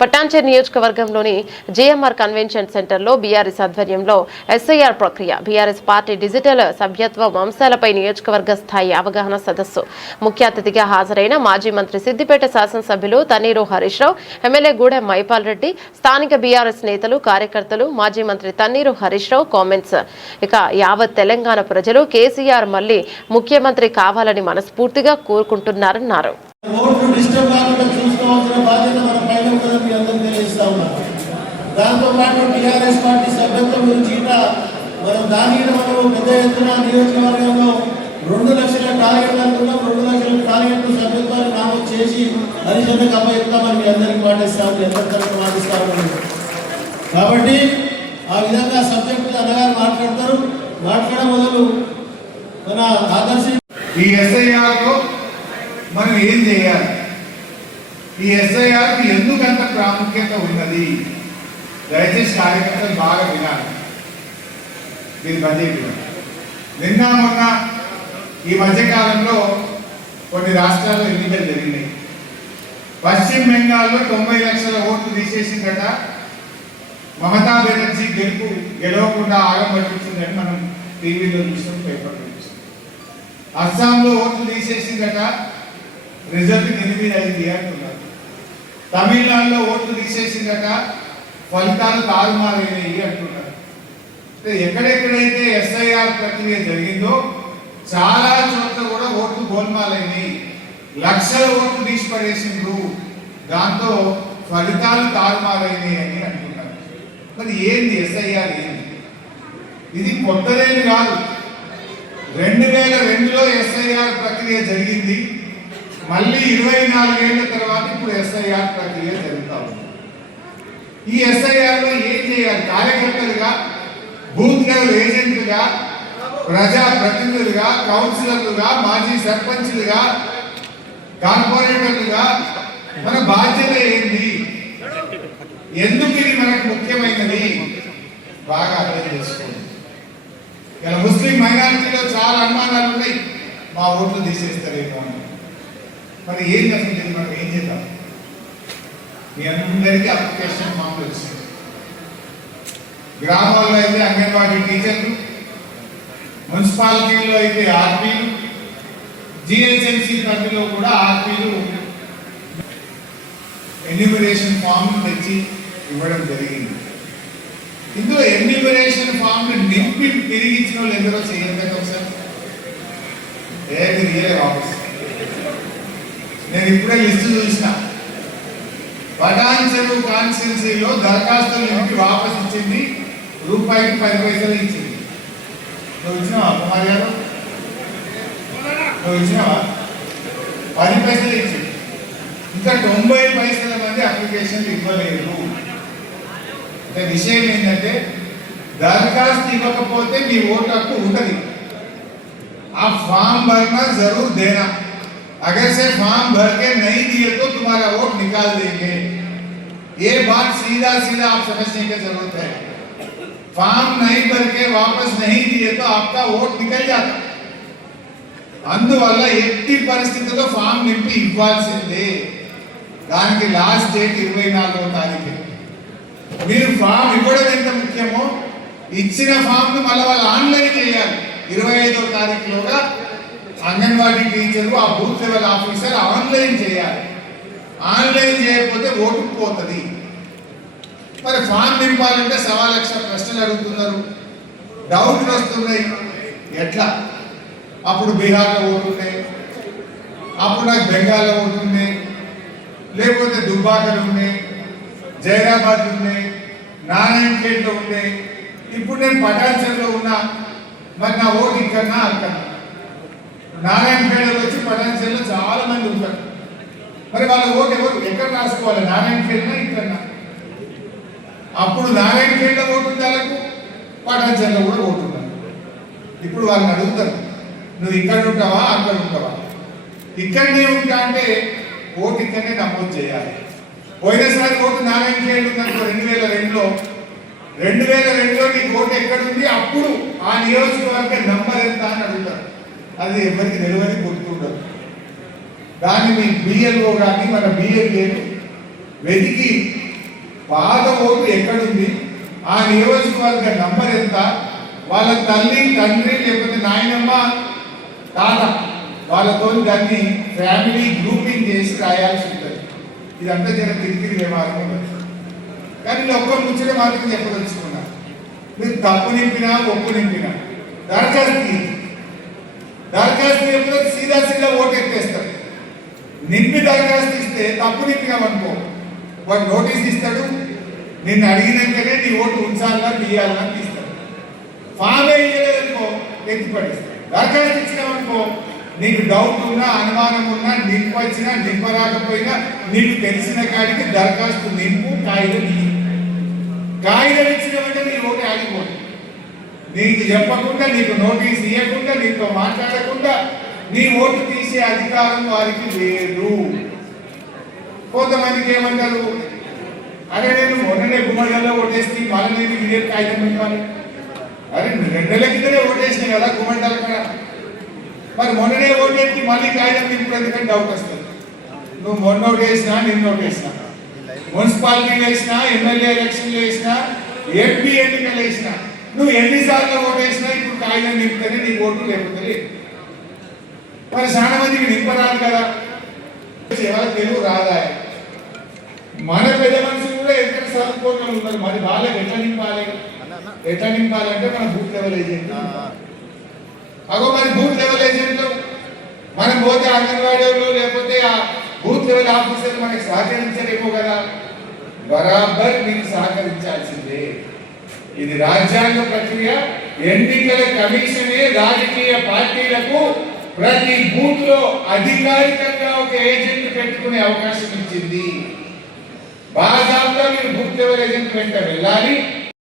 పటాన్చెరు నియోజకవర్గంలోని JMR convention సెంటర్లో BRS ఆధ్వర్యంలో ఎస్ఐఆర్ ప్రక్రియ, బీఆర్ఎస్ పార్టీ డిజిటల్ సభ్యత్వం అంశాలపై నియోజకవర్గ స్థాయి అవగాహన సదస్సు. ముఖ్య అతిథిగా హాజరైన మాజీ మంత్రి సిద్దిపేట శాసనసభ్యులు తన్నీరు హరీష్ రావు, ఎమ్మెల్యే గూడెం మైపాల్ రెడ్డి, స్థానిక బీఆర్ఎస్ నేతలు, కార్యకర్తలు, మాజీ మంత్రి తన్నీరు హరీష్ రావు కామెంట్స్. ఇక యావత్ తెలంగాణ ప్రజలు కేసీఆర్ మళ్లీ ముఖ్యమంత్రి కావాలని మనస్ఫూర్తిగా కోరుకుంటున్నారన్నారు. దాంతో పాటు టీఆర్ఎస్ పార్టీ సభ్యత్వం గురించి మనం దాని పెద్ద ఎత్తున నియోజకవర్గంలో 2 లక్షల టార్గెట్ అనుకున్నాం. 2 లక్షల టార్గెట్ సభ్యత్వాన్ని నామోదు చేసి హరిజనకు అప్పగిస్తామని మీ అందరికీ మాటిస్తామని అందరికీ మాటిస్తామని. కాబట్టి ఆ విధంగా సబ్జెక్టు అన్నగారు మాట్లాడడం మొదలు మన ఆదర్శ ఈ ఎస్ఐఆర్లో మనం ఏం చేయాలి, ఈ ఎస్ఐఆర్కి ఎందుకంత ప్రాముఖ్యత ఉన్నది, దయచేసి కార్యకర్తలు బాగా వినాలి. దీని బడ్జెట్ నిన్న మొన్న ఈ మధ్యకాలంలో కొన్ని రాష్ట్రాల్లో ఎన్నికలు జరిగినాయి. పశ్చిమ బెంగాల్లో 90 లక్షల ఓట్లు తీసేసిందట. మమతా బెనర్జీ గెలవకుండా ఆగం పట్టించిందని మనం టీవీలో చూసాం, పేపర్లో చూసాం. అస్సాంలో ఓట్లు తీసేసిందట, రిజల్ట్ 8-5 అంటున్నారు. తమిళనాడులో ఓట్లు తీసేసిందట, ఫలితాలు తారుమారైనవి అంటున్నారు. ఎక్కడెక్కడైతే ఎస్ఐఆర్ ప్రక్రియ జరిగిందో చాలా చోట్ల కూడా ఓట్లు గోల్మాలైనవి. లక్షల ఓట్లు తీసి పడేసిండ్రు, దాంతో ఫలితాలు తారుమారైనవి అని అంటున్నారు. మరి ఏంది ఎస్ఐఆర్? ఏంది? ఇది కొత్తదేమి కాదు. 2002లో ఎస్ఐఆర్ ప్రక్రియ జరిగింది. మళ్ళీ 24 ఏళ్ల తర్వాత ఇప్పుడు ఎస్ఐఆర్ ప్రక్రియ జరుగుతా ఉంది. ఈ ఎస్ఐఆర్లో ఏం చేయాలి? కార్యకర్తలుగా, బూత్ లెవెల్ ఏజెంట్లుగా, ప్రజా ప్రతినిధులుగా, కౌన్సిలర్లుగా, మాజీ సర్పంచ్లుగా, కార్పొరేటర్లుగా మన బాధ్యత ఏంటి, ఎందుకు ఇది మనకు ముఖ్యమైనది బాగా అర్థం చేసుకోండి. ఇలా ముస్లిం మైనారిటీలో చాలా అనుమానాలు ఉన్నాయి, మా ఓట్లు తీసేస్తారేమో అని. మరి ఏం అసలు మనం ఏం చేద్దాం? మీ అందరికీ అప్లికేషన్ మామూలు వచ్చింది. గ్రామాల్లో అయితే అంగన్వాడీ టీచర్లు, మున్సిపాలిటీలో అయితే ఆర్పీలు, జిహెచ్ఎంసీ పరిధిలో కూడా ఆర్పీలు ఎన్యూమరేషన్ ఫామ్ తెచ్చి ఇవ్వడం జరిగింది. ఇందులో ఎన్యూమరేషన్ ఫామ్ నింపి తిరిగి ఇచ్చిన వాళ్ళు ఎందరో చేయండి కదా ఒకసారి. ఆఫీస్ నేను ఇప్పుడే లిస్టు చూసిన. పటాన్చెరు కాన్స్టిట్యున్సీలో దరఖాస్తులు నింపి వాపసు ఇచ్చింది రూపాయికి 10 పైసలు ఇచ్చింది. నువ్వు ఇచ్చినావా కుమార్ గారు? నువ్వు ఇచ్చినావా? 10 పైసలు ఇచ్చింది. ఇంకా 90 పైసల మంది అప్లికేషన్లు ఇవ్వలేదు. అంటే విషయం ఏంటంటే దరఖాస్తు ఇవ్వకపోతే మీ ఓటు హక్కు ఉంటుంది. आप फॉर्म भरना जरूर देना. अगर से फॉर्म भर के नहीं दिए तो तुम्हारा वोट निकाल देंगे. ये बात सीधा सीधा आप समझने की जरूरत है. फॉर्म नहीं भर के वापस नहीं दिए तो आपका वोट निकल जाता. అందువల్ల ఎట్టి పరిస్థితుల్లో ఫామ్ నింపి ఇవ్వాల్సిందే. దానికి లాస్ట్ డేట్ 24వ తారీఖు. మీరు ఫామ్ ఇవ్వడం ఎంత ముఖ్యమో ఇచ్చిన ఫామ్ ను మళ్ళీ వాళ్ళు ఆన్లైన్ చేయాలి. 25వ తారీఖులోగా అంగన్వాడీ టీచరు, ఆ బూత్ లెవెల్ ఆఫీసర్ ఆన్లైన్ చేయాలి. ఆన్లైన్ చేయకపోతే ఓటు పోతుంది. మరి ఫామ్ నింపాలంటే 1.25 లక్షల ప్రశ్నలు అడుగుతున్నారు, డౌట్లు వస్తున్నాయి. ఎట్లా? అప్పుడు బీహార్లో ఓటు ఉన్నాయి, అప్పుడు నాకు బెంగాల్లో ఓటు ఉన్నాయి, లేకపోతే దుబ్బాకలు ఉన్నాయి, జైరాబాద్ ఉన్నాయి, నారాయణఖేడ్లో ఉన్నాయి. ఇప్పుడు నేను పటాన్చెరులో ఉన్నా, మరి నా ఓటు ఇక్కడనా అక్కడ? నారాయణఖేడ్లో వచ్చి పటాన్చెరులో చాలా మంది ఉంటారు. మరి వాళ్ళ ఓటు ఎవరు ఎక్కడ రాసుకోవాలి? నారాయణఖేడ్నా ఇక్కడనా? అప్పుడు నారాయణఖేడ్లో ఓటు ఉంది, వాళ్ళకు పటాన్చెరులో కూడా ఓటు ఉండాలి. ఇప్పుడు వాళ్ళని అడుగుతారు, నువ్వు ఇక్కడ ఉంటావా అక్కడ ఉంటావా? ఇక్కడనే ఉంటా అంటే ఓటు ఇక్కడనే నమోదు చేయాలి. పోయినసారి ఓటు నారాయణఖేడ్ ఉందనుకో 2002లో నీకు ఓటు ఎక్కడుంది, అప్పుడు ఆ నియోజకవర్గ నంబర్ ఎంత అని అడుగుతారు. అది ఎవరికి తెలియని గుర్తుండదు. దాన్ని మీ బిఎల్ఓ కానీ మన బిఎల్ఏ వెతికి పాత ఓటు ఎక్కడుంది, ఆ నియోజకవర్గ నంబర్ ఎంత, వాళ్ళ తల్లి తండ్రి లేకపోతే నాయనమ్మ తాత వాళ్ళతో దాన్ని ఫ్యామిలీ గ్రూపింగ్ చేసి రాయాల్సి ఉంటుంది. ఇదంతా జర తిరిగి వ్యవహారం ఉండదు. కానీ నేను ఒక్క ముచ్చట మాత్రం చెప్పదలుచుకున్నా, మీరు తప్పు నింపినా ఒప్పు నింపినా దరఖాస్తు ఎప్పుడో సీదా ఓటు ఎత్తేస్తారు. నింపి దరఖాస్తు ఇస్తే తప్పు నింపినామనుకో వాడు నోటీస్ ఇస్తాడు, నిన్ను అడిగినాకనే నీ ఓటు ఉంచాలన్నా తీయాలన్నా తీస్తాడు. ఫామ్ వేయలేదనుకో ఎత్తి పడేస్తాడు. దరఖాస్తు ఇచ్చినామనుకో నీకు డౌట్ ఉన్నా అనుమానం ఉన్నా నింపొచ్చినా నింపరాకపోయినా నీకు తెలిసిన కాడికి దరఖాస్తు నింపు, కాగితం ఇచ్చినామంటే నీ ఓటు ఆగిపోదు. నీకు చెప్పకుండా నీకు నోటీస్ ఇవ్వకుండా నీతో మాట్లాడకుండా నీ ఓటు తీసే అధికారం వారికి లేదు. కొంతమందికి ఏమంటారు, అరే నేను మొన్ననే గుమ్మడిలో ఓటేసి మళ్ళీ నేను ఇదే కాగితం నింపాలి. అరే 2 నెలల కిందనే ఓటేసినాయి కదా గుమ్మడిల కదా, మరి మొన్ననే ఓటేసి మళ్ళీ కాగితం నింపుకుంటే డౌట్ వస్తుంది. నువ్వు మొన్న ఓటేసినా నిన్న ఓటేసినా, మున్సిపాలిటీలు వేసినా, ఎమ్మెల్యే ఎలక్షన్లు వేసినా, ఎంపీ ఎన్నికలు వేసినా, నువ్వు ఎన్నిసార్లు ఓటేసినా ఇప్పుడు కాగితం నింపితేనే నీ ఓటు లేకపోతే లేదు. మరి చాలా మందికి నింపరాదు కదా, తెలుగు రాదా. మన పెద్ద మనుషులు కూడా ఎక్కడ చదువుకోవడం ఉన్నారు, మరి వాళ్ళకి ఎట్లా నింపాలంటే మన బూత్ లెవెల్ ఏజెంట్. మరి బూత్ లెవెల్ ఏజెంట్లు మనం పోతే అంగన్వాడీలు లేకపోతే ఆ బూత్ లెవెల్ ఆఫీసర్లు మనకి సహకరించలేమో కదా, బరాబర్ మీరు సహకరించాల్సిందే. ఇది రాజ్యాంగ ప్రక్రియ. ఎన్నికల కమిషనే రాజకీయ పార్టీలకు ప్రతి బూత్ లో అధికారికంగా ఒక ఏజెంట్ పెట్టుకునే అవకాశం ఇచ్చింది. బాగా మీరు బూత్ లెవెల్ ఏజెంట్ వెంట వెళ్ళాలి.